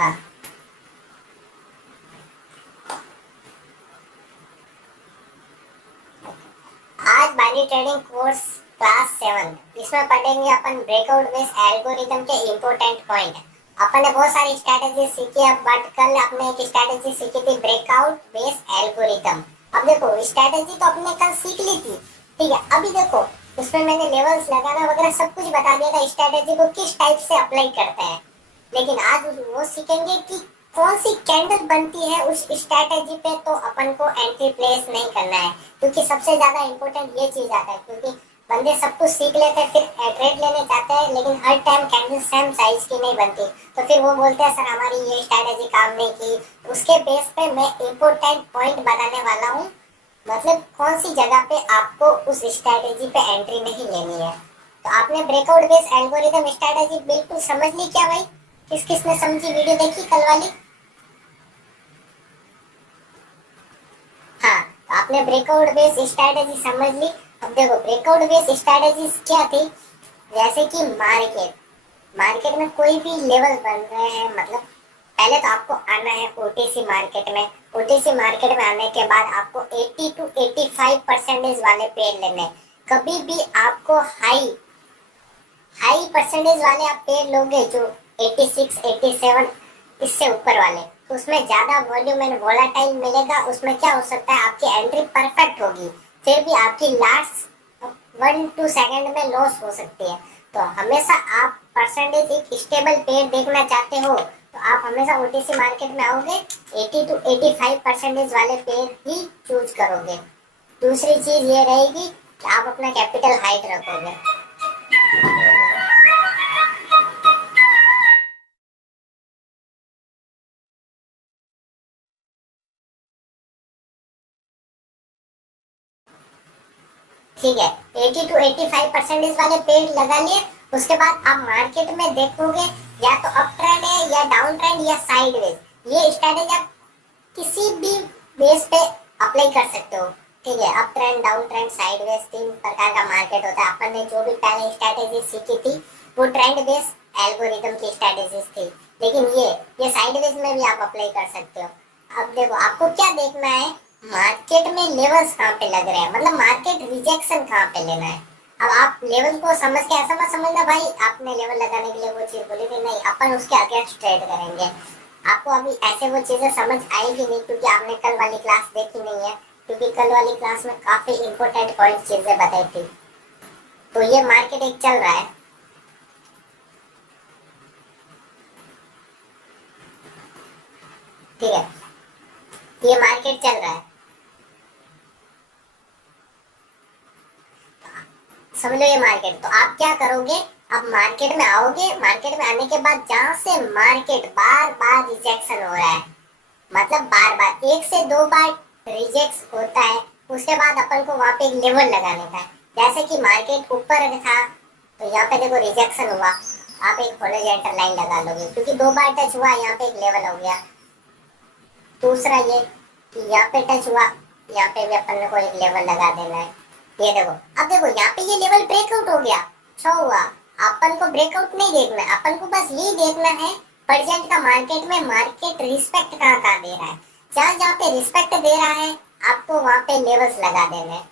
हाँ, आज binary trading course class 7, इसमें पढ़ेंगे अपन ब्रेकआउट बेस्ड एल्गोरिथम के इम्पोर्टेंट पॉइंट। अपन ने बहुत सारी स्ट्रेटेजी सीखी है, बट कल आपने एक स्ट्रेटेजी सीखी थी ब्रेकआउट बेस्ड एल्गोरिथम। अब देखो स्ट्रेटेजी तो अपने कल सीख ली थी, ठीक है। अभी देखो उसमें मैंने लेवल्स लगाना वगैरह सब कुछ बता दिया था, स्ट्रेटेजी को किस टाइप से अप्लाई करते हैं। लेकिन आज वो सीखेंगे कि कौन सी कैंडल बनती है उस स्ट्रैटेजी पे, तो अपन को एंट्री प्लेस नहीं करना है, क्योंकि सबसे ज्यादा इंपॉर्टेंट ये चीज आता है। क्योंकि बंदे सब कुछ सीख लेते हैं, फिर ट्रेड लेने जाते हैं, लेकिन हर टाइम कैंडल सेम साइज की नहीं बनती, तो फिर वो बोलते हैं सर हमारी ये स्ट्रैटेजी काम नहीं की। उसके बेस पे मैं इंपॉर्टेंट पॉइंट बताने वाला हूँ, मतलब कौन सी जगह पे आपको उस स्ट्रैटेजी पे एंट्री नहीं लेनी है। तो आपने ब्रेकआउट बेस्ड एल्गोरिथम स्ट्रैटेजी बिल्कुल समझ ली क्या भाई? किस किस ने समझी? वीडियो देखी कल वाली? हाँ, तो आपने ब्रेकआउट बेस्ड स्ट्रैटेजी समझ ली। अब देखो ब्रेकआउट बेस्ड स्ट्रैटेजी क्या थी। जैसे कि मार्केट मार्केट में कोई भी लेवल बन रहे हैं, मतलब पहले तो आपको आना है ओटीसी मार्केट में। ओटीसी मार्केट में आने के बाद आपको 80 टू 85% वाले पेड़ लेने। कभी भी आपको हाई हाई परसेंटेज वाले आप पेड़ लोगे जो 86 87 इससे ऊपर वाले, तो उसमें ज्यादा वॉल्यूम एंड वोलाटाइल मिलेगा। उसमें क्या हो सकता है, आपकी एंट्री परफेक्ट होगी, फिर भी आपकी लास्ट 1-2 सेकंड में लॉस हो सकती है। तो हमेशा आप परसेंटेज एक स्टेबल पेड़ देखना चाहते हो, तो आप हमेशा ओटीसी मार्केट में आओगे 80 टू 85% वाले पेड़ ही चूज करोगे। दूसरी चीज ये रहेगी कि आप अपना कैपिटल हाइट रखोगे। ठीक है, 80 टू 85% वाले पेड़ लगा लिए। उसके बाद आप मार्केट में देखोगे या तो अप ट्रेंड है या डाउन ट्रेंड या साइडवेज। ये स्ट्रेटेजी आप किसी भी बेस पे अप्लाई कर सकते हो, ठीक है। Up trend, down trend, sideways, 3 प्रकार का मार्केट होता है। अपन ने जो भी पहले स्ट्रेटेजी सीखी थी वो ट्रेंड बेस एल्गोरिथम की स्ट्रेटेजीज थी, लेकिन ये साइडवेज में भी आप अप्लाई कर सकते हो। अब देखो आपको क्या देखना है, मार्केट में लेवल्स कहाँ पे लग रहे हैं, मतलब मार्केट रिजेक्शन कहाँ पे लेना है। अब आप लेवल को समझ के ऐसा मत समझना भाई आपने लेवल लगाने के लिए वो चीज बोली थी, नहीं, अपन उसके अगेंस्ट ट्रेड करेंगे। आपको अभी ऐसे वो चीजें समझ आएगी नहीं, क्योंकि आपने कल वाली क्लास देखी नहीं है, क्योंकि कल वाली क्लास में काफी इंपॉर्टेंट पॉइंट चीजें बताई थी। तो ये मार्केट एक चल रहा है, ठीक है, ये मार्केट चल रहा है, समझ लो ये मार्केट। तो आप क्या करोगे, अब मार्केट में आओगे, मार्केट में आने के बाद जहां से मार्केट बार बार रिजेक्शन हो रहा है, मतलब बार बार 1 से 2 बार रिजेक्ट होता है, उसके बाद अपन को वहां पे एक लेवल लगाने का है। जैसे कि मार्केट ऊपर था तो यहाँ पे देखो रिजेक्शन हुआ, आप एक हॉरिजॉन्टल लाइन लगा लोगे, क्योंकि 2 बार टच हुआ, यहाँ पे एक लेवल हो गया। दूसरा ये कि यहाँ पे टच हुआ, यहाँ पे भी अपन को एक लेवल लगा देना है। ये देखो, अब देखो यहाँ पे ये लेवल ब्रेकआउट हो गया, अच्छा हुआ। अपन को ब्रेकआउट नहीं देखना है, अपन को बस ये देखना है प्रेजेंट का मार्केट में मार्केट रिस्पेक्ट कहाँ कहाँ दे रहा है। जहाँ जहाँ पे रिस्पेक्ट दे रहा है आपको वहां पे लेवल्स लगा देने हैं।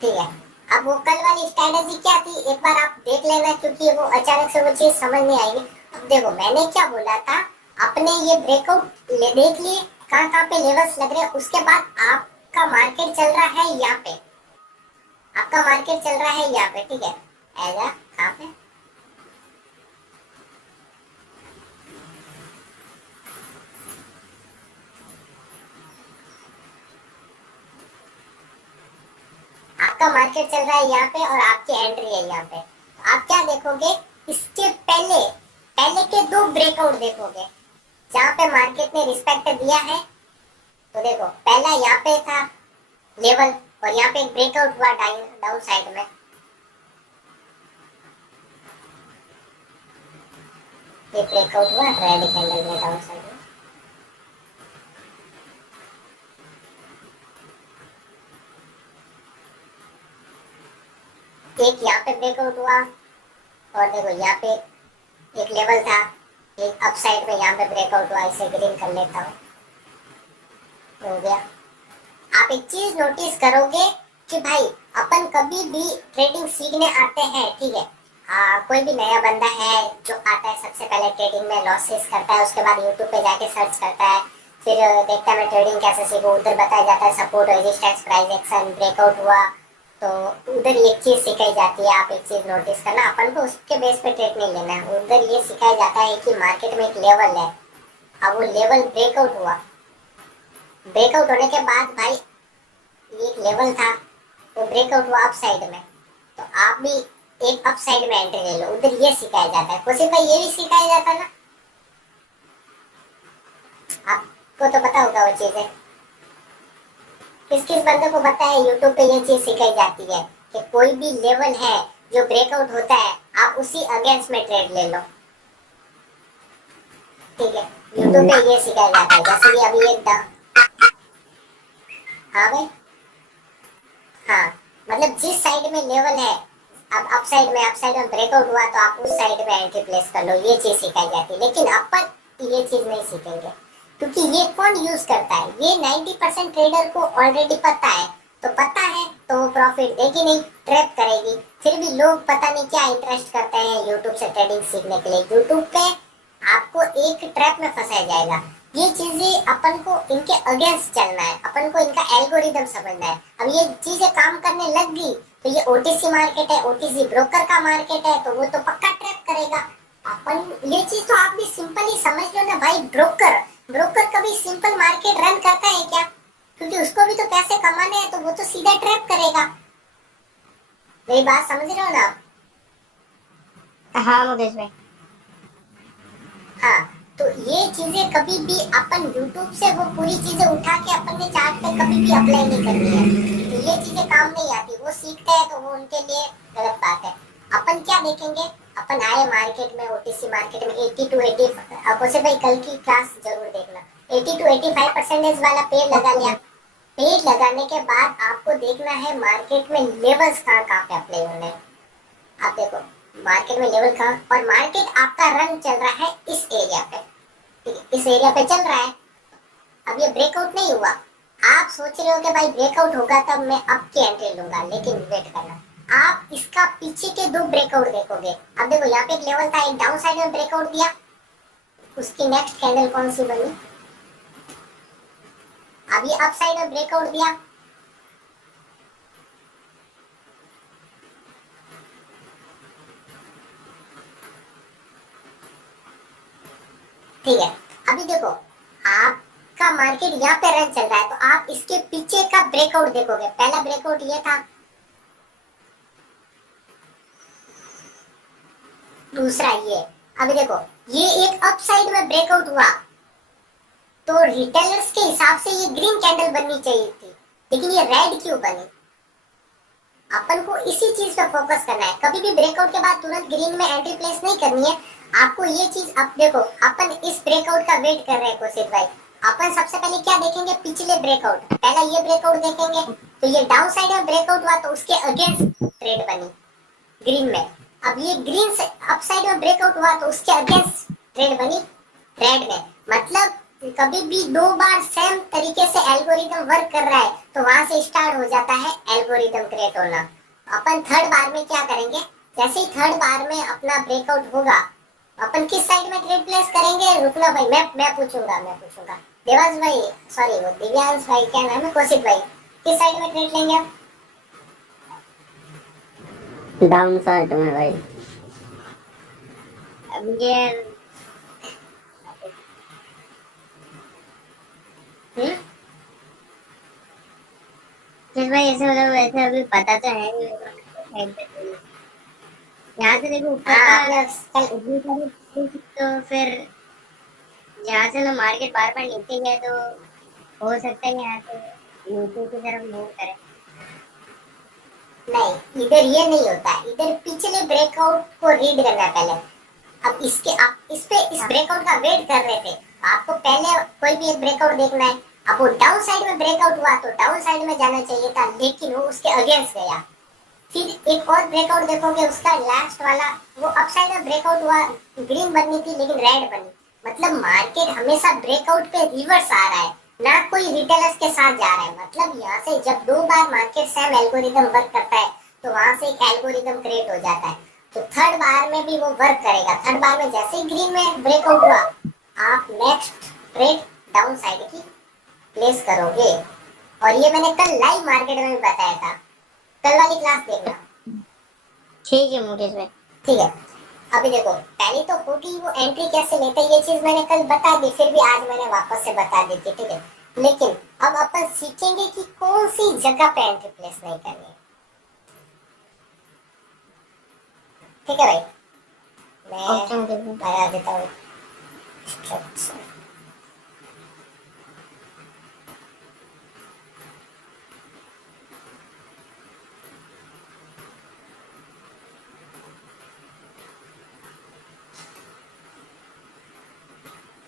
ठीक है, अब वो कल वाली स्ट्रेटेजी क्या थी एक बार आप देख लेना, क्योंकि वो अचानक से वो चीज समझ नहीं आएगी। अब देखो मैंने क्या बोला था, आपने ये ब्रेकआउट देख लिए कहाँ कहाँ पे लेवल्स लग रहे हैं, उसके बाद आपका मार्केट चल रहा है यहाँ पे, आपका मार्केट चल रहा है यहाँ पे, ठीक है। ऐसा कहाँ पे, आपका मार्केट चल रहा है यहाँ पे और आपकी एंट्री है यहाँ पे। तो आप क्या देखोगे, इसके पहले पहले के 2 ब्रेकआउट देखोगे जहाँ पे मार्केट ने रिस्पेक्ट दिया है। तो देखो पहला यहाँ पे था लेवल, और यहाँ पे एक ब्रेकआउट हुआ डाउन साइड में, ये ब्रेकआउट हुआ रेड कैंडल में डाउन साइड में। एक यहाँ पे ब्रेकआउट हुआ, और देखो यहाँ पे एक लेवल था, एक अप साइड में यहाँ पे ब्रेकआउट हुआ। इसे ग्रीन कर लेता हूँ, हो गया। आप एक चीज नोटिस करोगे कि भाई अपन कभी भी ट्रेडिंग सीखने आते हैं, ठीक है, कोई भी नया बंदा है जो आता है, सबसे पहले ट्रेडिंग में लॉसेस करता है, उसके बाद यूट्यूब पे जाके सर्च करता है, फिर देखता है मैं ट्रेडिंग कैसे सीखूं, उधर बताया जाता है support, resistance, price action, breakout हुआ, तो उधर एक चीज सिखाई जाती है। आप एक चीज नोटिस करना, अपन को उसके बेस पे ट्रेड नहीं लेना है, उधर ये सिखाया जाता है कि मार्केट में एक लेवल है, अब वो लेवल ब्रेकआउट हुआ, ब्रेकआउट होने के बाद भाई एक लेवल था, वो ब्रेकआउट हुआ अप साइड में, तो आप भी एक अप साइड में एंट्री ले लो, उधर ये सिखाया जाता है। खुशी भाई ये भी सिखाया जाता है ना, आपको तो पता होगा वो चीजें, किस किस बंदे को पता है यूट्यूब पे ये चीज सिखाई जाती है कि कोई भी लेवल है जो ब्रेकआउट होता है, आप उसी अगेंस्ट में ट्रेड ले लो, ठीक है। यूट्यूब पे ये सिखाया जाता है, जैसे कि अभी एक हाँ भाई, हाँ, मतलब जिस साइड में लेवल है, अब अप साइड में ब्रेकआउट हुआ तो आप उस साइड में एंट्री प्लेस कर लो, ये चीज सिखाई जाती है। लेकिन अपन ये चीज नहीं सीखेंगे, क्योंकि ये कौन यूज करता है, ये 90% ट्रेडर को ऑलरेडी पता है, तो पता है तो वो प्रॉफिट देगी नहीं, ट्रैप करेगी। फिर भी लोग पता नहीं क्या इंटरेस्ट करते हैं यूट्यूब से ट्रेडिंग सीखने के लिए, यूट्यूब पे आपको एक ट्रैप में फंसाया जाएगा। ये चीजें अपन को इनके अगेंस्ट चलना है, अपन को इनका एल्गोरिदम समझना है। अब ये चीजें काम करने लग गई तो ये ओटीसी मार्केट है, ओटीसी ब्रोकर का मार्केट है, तो वो तो पक्का ट्रैप करेगा अपन। ये चीज तो आप भी सिंपली समझ लो ना भाई, ब्रोकर ब्रोकर कभी सिंपल मार्केट रन करता है क्या? क्योंकि उसको भी तो पैसे कमाने हैं, तो वो तो सीधा ट्रैप करेगा। मेरी बात समझ रहे हो ना आप? हाँ मुकेश भाई। हाँ, तो ये चीजें कभी भी अपन YouTube से वो पूरी चीजें उठा के अपन ने चार्ट पे कभी भी अप्लाई नहीं करनी है, तो ये चीजें काम नहीं आती। वो सीखते हैं तो वो उनके लिए गलत बात है। अपन क्या देखेंगे, अपन आए मार्केट में, ओटीसी मार्केट में 80 to 80, आपको से भाई कल की क्लास जरूर देखना, 80 to 85% वाला पेड़ लगा लिया। पेड़ लगाने के बाद आपको देखना है मार्केट में लेवल्स कहाँ कहाँ पे अप्लाई होने हैं। आप देखो मार्केट में लेवल कहाँ, और मार्केट आपका रन चल रहा है इस एरिया पे, ठीक है, इस एरिया पे चल रहा है। अब ये ब्रेकआउट नहीं हुआ, आप सोच रहे हो कि भाई ब्रेकआउट होगा तब मैं अप की एंट्री लूंगा, लेकिन वेट करना, आप इसका पीछे के दो ब्रेकआउट देखोगे। अब देखो यहाँ पे एक लेवल था, एक डाउन साइड में ब्रेकआउट दिया, उसकी नेक्स्ट कैंडल कौन सी बनी, अभी अप साइड में ब्रेकआउट दिया, ठीक है। अभी देखो आपका मार्केट यहाँ पे रन चल रहा है, तो आप इसके पीछे का ब्रेकआउट देखोगे। पहला ब्रेकआउट ये था, दूसरा ये। अभी देखो ये एक अप साइड में ब्रेकआउट हुआ, तो रिटेलर्स के हिसाब से ये ग्रीन कैंडल बननी चाहिए थी, लेकिन ये रेड क्यों बनी? अपन को इसी चीज पे फोकस करना है। कभी भी ब्रेकआउट के बाद तुरंत ग्रीन में एंट्री प्लेस नहीं करनी है आपको। ये चीज अब देखो, अपन इस ब्रेकआउट का वेट कर रहे हैं कोशिश भाई। अपन सबसे पहले क्या देखेंगे, पिछले ब्रेकआउट, पहला ये ब्रेकआउट देखेंगे, तो ये डाउन साइड में ब्रेकआउट हुआ तो उसके अगेंस्ट ट्रेड बनी ग्रीन में। अब ये ग्रीन से अप साइड में ब्रेकआउट हुआ तो उसके अगेंस्ट ट्रेड बनी रेड में। मतलब कभी भी दो बार सेम तरीके से एल्गोरिदम वर्क कर रहा है तो वहां से स्टार्ट हो जाता है एल्गोरिदम क्रिएट होना। अपन थर्ड बार में क्या करेंगे, जैसे ही थर्ड बार में अपना ब्रेकआउट होगा, अपन किस साइड में ट्रेड प्लेस करेंगे? रुकना भाई, मैं पूछूंगा देवांश भाई, सॉरी वो दिव्यांश भाई, क्या नाम है, कौशिक भाई, किस साइड में ट्रेड लेंगे आप? डाउन साइड में भाई। अब ये फिर भाई ऐसे मतलब ऐसे अभी पता तो है नहीं मेरे को। यहाँ से देखो ऊपर का इतनी सारी चीज़, तो फिर यहाँ से ना मार्केट बार बार नीचे गया तो हो सकता है यहाँ से नीचे की तरफ मूव करे। नहीं, इधर ये नहीं होता है, इधर पिछले ब्रेकआउट को रीड करना है पहले। अब इसके आप इस पे इस ब्रेकआउट का वेट कर रहे थे, आपको पहले कोई भी एक ब्रेकआउट देखना है। अब वो डाउन साइड में ब्रेकआउट हुआ तो डाउन साइड में जाना चाहिए था, लेकिन वो उसके अगेंस्ट गया, फिर एक और ब्रेकआउट देखोगे, उसका लास्ट वाला वो अपसाइड में ब्रेकआउट हुआ, ग्रीन बननी थी लेकिन रेड बनी। मतलब मार्केट हमेशा ब्रेकआउट पे रिवर्स आ रहा है, ना कोई रिटेलर्स के साथ जा रहा है। मतलब यहाँ से जब 2 बार मार्केट सेम एल्गोरिदम वर्क करता है तो वहां से एक एल्गोरिदम क्रिएट हो जाता है। तो थर्ड बार में भी वो वर्क करेगा। थर्ड बार में जैसे ही ग्रीन में ब्रेकआउट हुआ, आप नेक्स्ट ट्रेड डाउन साइड की प्लेस करोगे। और ये मैंने कल लाइव मार्केट में भी बताया था, कल वाली क्लास देखना। ठीक है मुकेश भाई। ठीक है, अभी देखो पहले तो होगी वो एंट्री कैसे लेते हैं, ये चीज मैंने कल बता दी, फिर भी आज मैंने वापस से बता दी थी, ठीक है। लेकिन अब अपन सीखेंगे कि कौन सी जगह पे एंट्री प्लेस नहीं करनी है। ठीक है भाई, ओके मुकेश भाई। मैं लगा देता हूँ स्ट्रक्चर।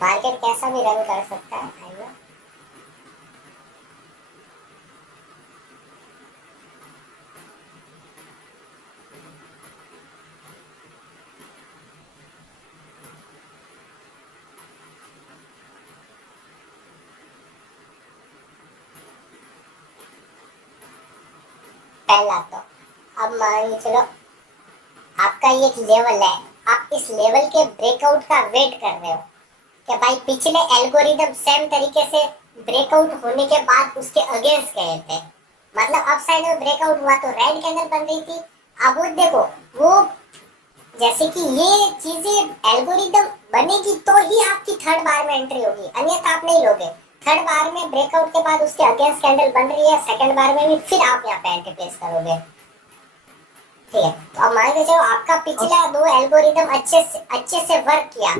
मार्केट कैसा भी रन कर सकता है ना। पहला तो अब मान के चलो आपका ये एक लेवल है, आप इस लेवल के ब्रेकआउट का वेट कर रहे हो कि भाई पिछले एल्गोरिदम सेम तरीके से ब्रेकआउट होने के बाद उसके अगेंस्ट गए थे। मतलब अप साइड में ब्रेकआउट हुआ तो रेड कैंडल बन रही थी। अब वो देखो, वो जैसे कि ये चीजें एल्गोरिदम बनेगी तो ही आपकी थर्ड बार में एंट्री होगी, अन्यथा आप नहीं लोगे। थर्ड बार में ब्रेकआउट के बाद उसके अगेंस्ट कैंडल बन रही है, सेकंड बार में भी फिर आप यहाँ पे एंट्री प्लेस करोगे। ठीक है, तो अब मान के चलो आपका पिछला 2 एल्गोरिदम अच्छे से वर्क किया।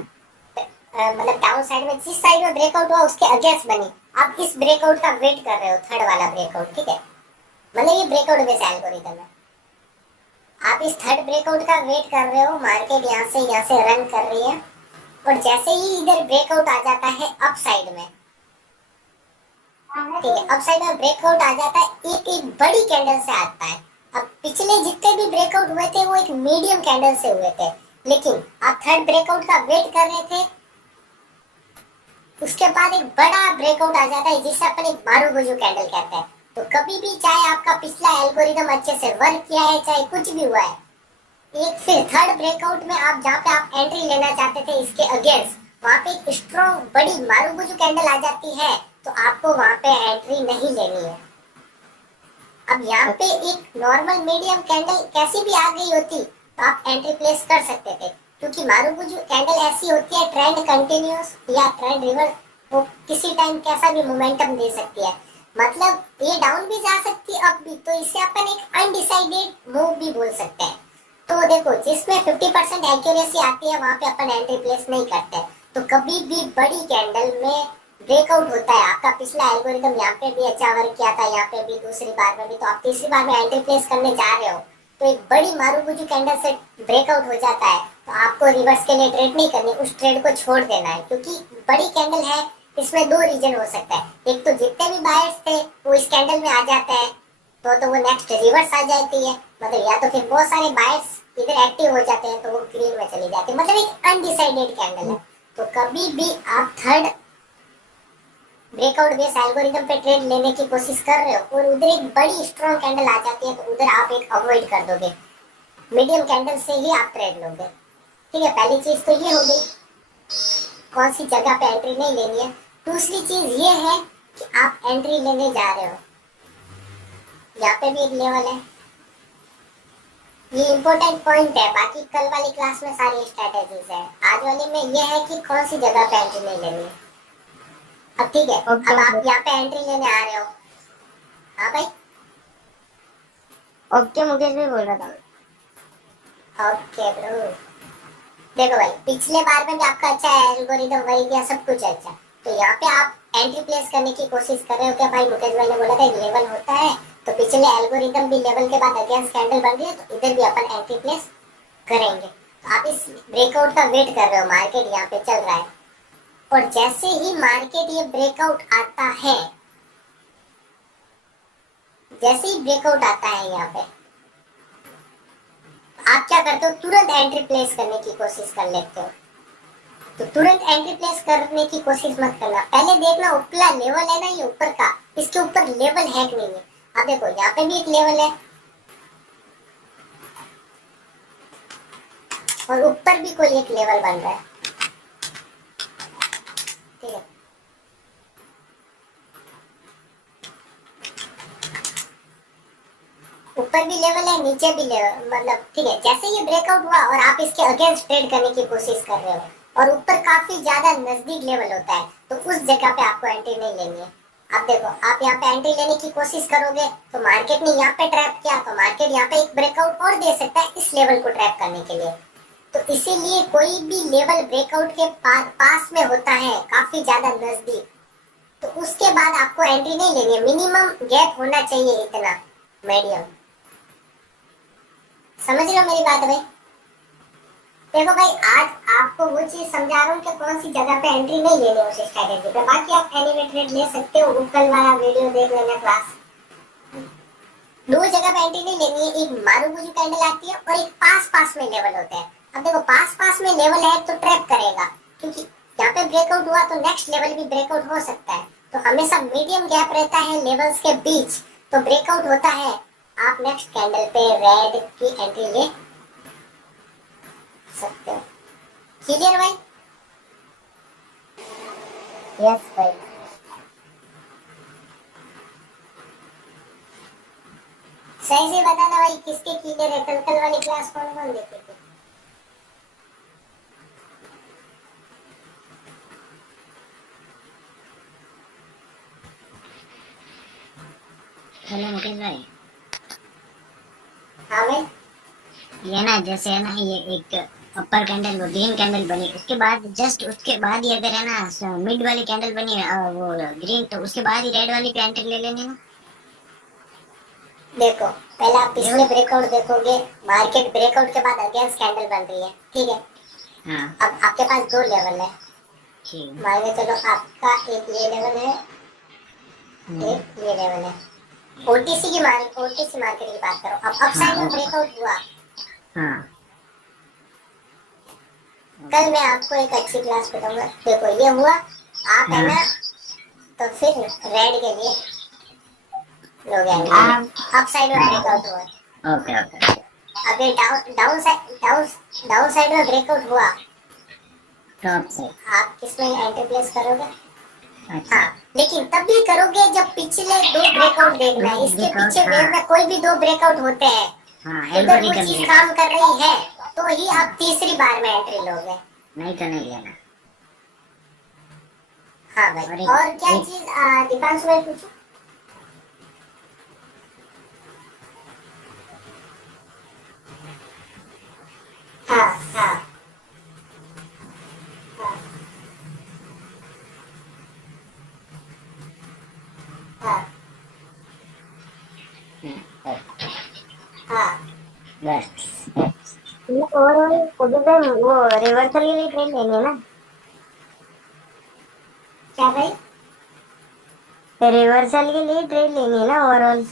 मतलब डाउन साइड में जिस साइड में ब्रेकआउट हुआ उसके अगेंस्ट बनी। आप इस ब्रेकआउट का वेट कर रहे हो, थर्ड वाला ब्रेकआउट, ठीक है। मतलब ये ब्रेकआउट बेस्ड एल्गोरिदम है। आप इस थर्ड ब्रेकआउट का वेट कर रहे हो, मार्केट यहाँ से रन कर रही है और जैसे ही इधर ब्रेकआउट आ जाता है अप साइड में, ठीक है, अप साइड में ब्रेकआउट आ जाता है, एक एक बड़ी कैंडल से आता है। अब पिछले जितने भी ब्रेकआउट हुए थे वो एक मीडियम कैंडल से हुए थे, लेकिन आप थर्ड ब्रेकआउट का वेट कर रहे थे, उसके बाद एक बड़ा ब्रेकआउट आ जाता है जिसे अपन एक मारूबुजू कैंडल कहते हैं। तो कभी भी चाहे आपका पिछला एल्गोरिदम अच्छे से वर्क किया है, चाहे कुछ भी हुआ है, एक फिर थर्ड ब्रेकआउट में आप जहाँ पे आप एंट्री लेना चाहते थे इसके अगेंस्ट, वहाँ पे एक स्ट्रॉन्ग बड़ी मारूबुजू कैंडल आ जाती है, तो आपको वहाँ पे एंट्री नहीं लेनी है। अब यहाँ पे एक नॉर्मल मीडियम कैंडल कैसी भी आ गई होती तो आप एंट्री प्लेस कर सकते थे, क्योंकि मारूबुजू कैंडल ऐसी होती है, ट्रेंड कंटिन्यूस या ट्रेंड रिवर्स, वो किसी टाइम कैसा भी मोमेंटम दे सकती है। मतलब ये डाउन भी जा सकती है, अप भी, तो इसे अपन एक अनडिसाइडेड मूव भी बोल सकते हैं। तो देखो जिसमें 50% एक्यूरेसी आती है वहां पे अपन एंट्री प्लेस नहीं करते। तो कभी भी बड़ी कैंडल में ब्रेकआउट होता है, आपका पिछला एल्गोरिदम यहाँ पे भी अच्छा वर्क किया था, यहाँ पे भी दूसरी बार में भी, तो आप तीसरी बार में एंट्री प्लेस करने जा रहे हो तो एक बड़ी मारूबुजू कैंडल से ब्रेकआउट हो जाता है, तो आपको रिवर्स के लिए ट्रेड नहीं करनी, उस ट्रेड को छोड़ देना है। क्योंकि बड़ी कैंडल है, इसमें 2 रीजन हो सकता है, एक तो जितने भी बायर्स थे वो इस कैंडल में आ जाते हैं, तो वो नेक्स्ट रिवर्स आ जाती है, मतलब या तो फिर बहुत सारे बायर्स इधर एक्टिव हो जाते हैं तो वो ग्रीन में चले जाते हैं। मतलब एक अनडिसाइडेड कैंडल है। तो कभी भी आप थर्ड ब्रेकआउट बेस एल्गोरिदम पे ट्रेड लेने की कोशिश कर रहे हो और उधर एक बड़ी स्ट्रॉन्ग कैंडल आ जाती है, तो उधर आप एक अवॉइड कर दोगे, मीडियम कैंडल से ही आप ट्रेड लोगे। ठीक है, पहली चीज तो ये हो गई कौन सी जगह पे एंट्री नहीं लेनी है। दूसरी चीज ये है कि आप एंट्री लेने जा रहे हो, यहाँ पे भी एक लेवल है, ये इम्पोर्टेंट पॉइंट है। बाकी कल वाली क्लास में सारी स्ट्रेटेजीज है, आज वाली में ये है कि कौन सी जगह पे एंट्री नहीं लेनी है। अब ठीक है, अब आप यहाँ पे एंट्री लेने आ रहे हो। हाँ भाई, ओके मुकेश भाई बोल रहा था। Okay bro. देखो भाई, पिछले बार में भी आपका अच्छा एल्गोरिदम वही गया, सब कुछ अच्छा, तो यहाँ पे आप एंट्री प्लेस करने की कोशिश कर रहे हो। क्या भाई, मुकेश भाई ने बोला था एक लेवल होता है, तो पिछले एल्गोरिदम भी लेवल के बाद अगेंस्ट कैंडल बन रही है, तो इधर भी अपन एंट्री प्लेस करेंगे। तो आप इस ब्रेकआउट का वेट कर रहे हो, मार्केट यहाँ पे चल रहा है, और जैसे ही मार्केट ये ब्रेकआउट आता है, जैसे ही ब्रेकआउट आता है यहाँ पे, आप क्या करते हो, तुरंत एंट्री प्लेस करने की कोशिश कर लेते हो। तो तुरंत एंट्री प्लेस करने की कोशिश मत करना, पहले देखना ऊपरला लेवल है ना, ये ऊपर का, इसके ऊपर लेवल है कि नहीं है। अब देखो यहाँ पे भी एक लेवल है और ऊपर भी कोई एक लेवल बन रहा है, ठीक है। ऊपर भी लेवल है, नीचे भी लेवल, मतलब ठीक है। जैसे ये ब्रेकआउट हुआ और आप इसके अगेंस्ट ट्रेड करने की कोशिश कर रहे हो और ऊपर काफी ज्यादा नजदीक लेवल होता है, तो उस जगह पे आपको एंट्री नहीं लेनी है। आप देखो, आप यहाँ पे एंट्री लेने की कोशिश करोगे तो मार्केट ने यहाँ पे ट्रैप किया, तो मार्केट यहाँ पे एक ब्रेकआउट और दे सकता है इस लेवल को ट्रैप करने के लिए। तो इसीलिए कोई भी लेवल ब्रेकआउट के पास में होता है, काफी ज्यादा नजदीक, तो उसके बाद आपको एंट्री नहीं लेनी है। मिनिमम गैप होना चाहिए इतना, मीडियम। समझ रहे हो मेरी बात भाई? देखो भाई, आज आपको वो चीज समझा रहा हूँ कि कौन सी जगह पे एंट्री नहीं लेनी उस स्ट्रेटेजी पे। बाकी आप एनीवे ट्रेड ले सकते हो, कल वाला वीडियो देख लेना क्लास। दो जगह पे एंट्री नहीं लेनी है, एक मारुबुजू कैंडल आती है और एक पास पास में लेवल होते हैं। अब देखो, पास पास में लेवल है तो ट्रैप करेगा, क्योंकि यहाँ पे ब्रेकआउट हुआ तो नेक्स्ट लेवल भी ब्रेकआउट हो सकता है। तो हमेशा मीडियम गैप रहता है लेवल्स के बीच, तो ब्रेकआउट होता है, आप नेक्स्ट कैंडल पे रेड की एंट्री ले सकते हो। क्लियर भाई? यस भाई। सही से बताना भाई, किसके क्लियर है? कल वाली क्लास कौन कौन देखी थी? हेलो मुकेश भाई। हाँ भाई। ये ना जैसे है ना, ये एक अपर कैंडल, वो ग्रीन कैंडल बनी, उसके बाद जस्ट उसके बाद ही अगर है ना मिड वाली कैंडल बनी वो ग्रीन, तो उसके बाद ही रेड वाली पे एंट्री ले लेनी ना। देखो, पहले आप पिछले ब्रेकआउट देखोगे, मार्केट ब्रेकआउट के बाद अगेंस्ट कैंडल बन रही है, ठीक है। हाँ अब आपके पास दो लेवल है, ठीक है। मान के चलो आपका एक ये लेवल है, एक ये लेवल है। ओटीसी मार्केट की बात करो। अब अपसाइड में ब्रेकआउट हुआ, हाँ कल मैं आपको एक अच्छी क्लास बताऊंगा। देखो ये हुआ, आप है ना, तो फिर रेड के लिए लोग आप अपसाइड में ब्रेकआउट हुआ। Okay okay. अगर डाउन साइड में ब्रेकआउट हुआ, टॉप से। आप किसमें एंट्री प्लेस करोगे? अच्छा। हाँ, लेकिन तब भी करोगे जब पिछले दो ब्रेकआउट देखना है। इसके Breakout, पीछे वेव में कोई भी दो ब्रेकआउट होते हैं, हाँ उधर वो एल्गोरिदम चीज भी। काम कर रही है, तो ही आप तीसरी बार में एंट्री लोगे। नहीं तो नहीं लेना। हाँ भाई। और और क्या चीज दीपांशु भाई पूछो? हाँ हाँ हाँ हाँ। बस। ओवरऑल वो रिवर्सल के लिए ट्रेड लेनी है ना? क्या भाई? रिवर्सल के लिए ट्रेड लेनी है ना ओवरऑल?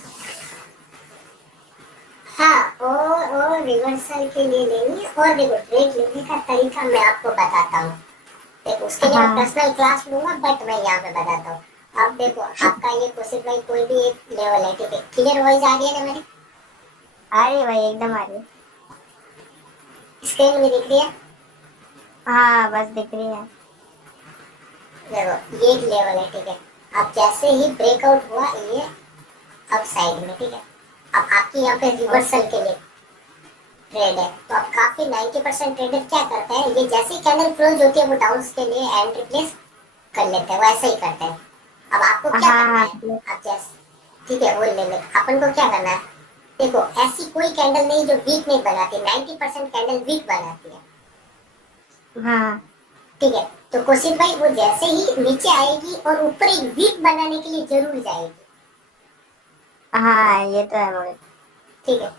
हाँ, और रिवर्सल के लिए लेनी है। और देखो, ट्रेड लेने का तरीका मैं आपको बताता हूँ। देखो, उसके लिए मैं पर्सनल क्लास लूंगा, बट मैं यहाँ पे बताता हूँ। अब देखो, आपका ये कोशिश भाई कोई भी एक लेवल है, ठीक है। क्लियर वॉइस आ रही है ना मेरी? आ रही है भाई, एकदम आ रही है। स्क्रीन में दिख रही है? हाँ, बस दिख रही है। देखो, ये एक लेवल है, ठीक है। अब जैसे ही ब्रेकआउट हुआ ये अब साइड में, ठीक है। अब आपकी यहाँ पे रिवर्सल के लिए ट्रेड है, तो अब काफी 90% ट्रेडर क्या करते हैं, ये जैसे ही कैंडल क्लोज होती है वो डाउन्स के लिए एंट्री प्लेस कर लेते हैं, वैसे ही करते हैं। अब आपको क्या करना है, आप जैसे, ठीक है, वो ले ले। अपन को क्या करना है, देखो, ऐसी कोई कैंडल नहीं जो वीक नहीं बनाती, 90% कैंडल वीक बनाती है। हाँ, ठीक है। तो कोशिश भाई वो जैसे ही नीचे आएगी और ऊपर एक वीक बनाने के लिए जरूर जाएगी। हाँ, ये तो है मोहित, ठीक है।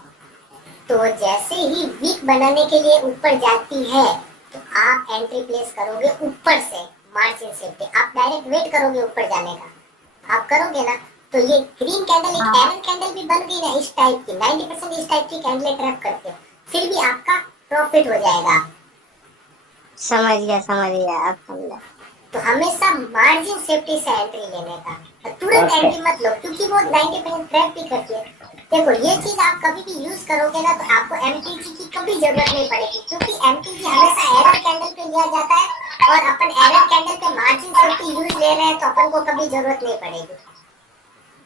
तो जैसे ही वीक बनाने के लिए ऊपर जाती है, तो आप एंट्री प्लेस करोगे ऊपर से, मार्जिन सेफ्टी। आप डायरेक्ट वेट करोगे ऊपर जाने का, आप करोगे ना, तो ये ग्रीन कैंडल एक एरर कैंडल भी बन गई ना इस टाइप की, 90% इस टाइप की कैंडल ट्रैप करते हो। फिर भी आपका प्रॉफिट हो जाएगा। समझ गया अब समझा। तो हमेशा मार्जिन सेफ्टी से एंट्री लेने का, तुरंत एंट्री मत लो क्योंकि वो 90% ट्रैप भी करती है। देखो ये चीज आप कभी भी यूज करोगे ना तो आपको एमटीजी की कभी जरूरत नहीं पड़ेगी, क्योंकि एमटीजी हमेशा एरर कैंडल पे लिया जाता है और अपन एरर कैंडल पे मार्जिन सेफ्टी यूज ले रहे हैं तो अपन को कभी जरूरत नहीं पड़ेगी।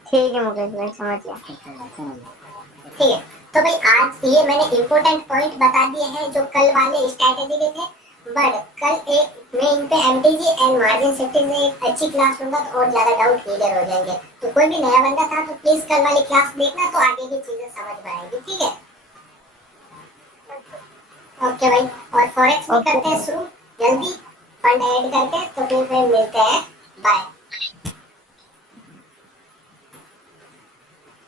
ठीक है मुकेश भाई, समझ गया। ठीक है, तो भाई आज ये मैंने इम्पोर्टेंट पॉइंट बता दिए हैं जो कल वाले स्ट्रैटेजी के थे, बट कल एक मैं इन पे एमटीजी एंड मार्जिन सेफ्टी में एक अच्छी क्लास लूंगा तो और ज्यादा डाउट क्लियर हो जाएंगे। तो कोई भी नया बंदा था तो प्लीज कल वाली क्लास देखना, तो आगे की चीजें समझ में आएगी। ठीक है, ओके भाई, और फॉरेक्स भी करते हैं शुरू जल्दी फंड ऐड करके, तो फिर मिलते हैं, बाय।